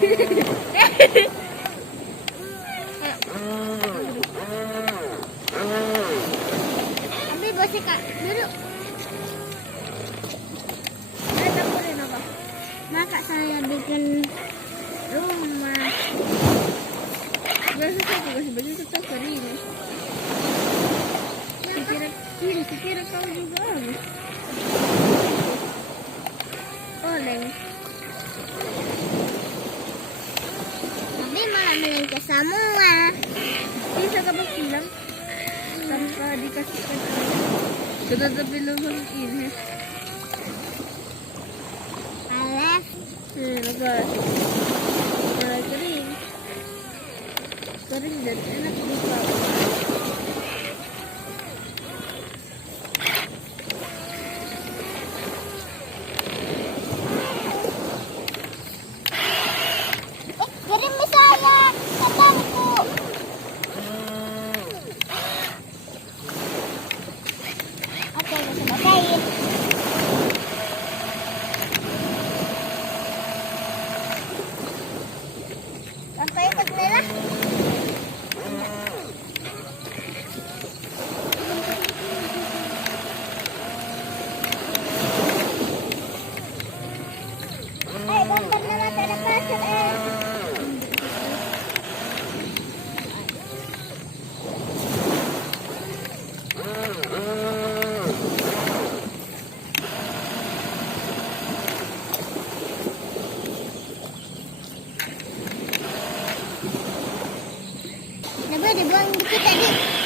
Ambil bosnya kak, duduk. Ada boleh apa? Maka saya bikin rumah. Biasa saya juga sebenarnya tetap hari ini. Kira kau juga habis. Oleng. Tapi malah melengket semua. Bisa kamu bilang tanpa dikasihkan tetap lubang ini. Alas. Lepas mulai kering dan enak buka. Kirim saya katangku. Oke, udah selesai. Sampai ikut Lela. Bentar nama ada pasir Coba dibuang dikit tadi.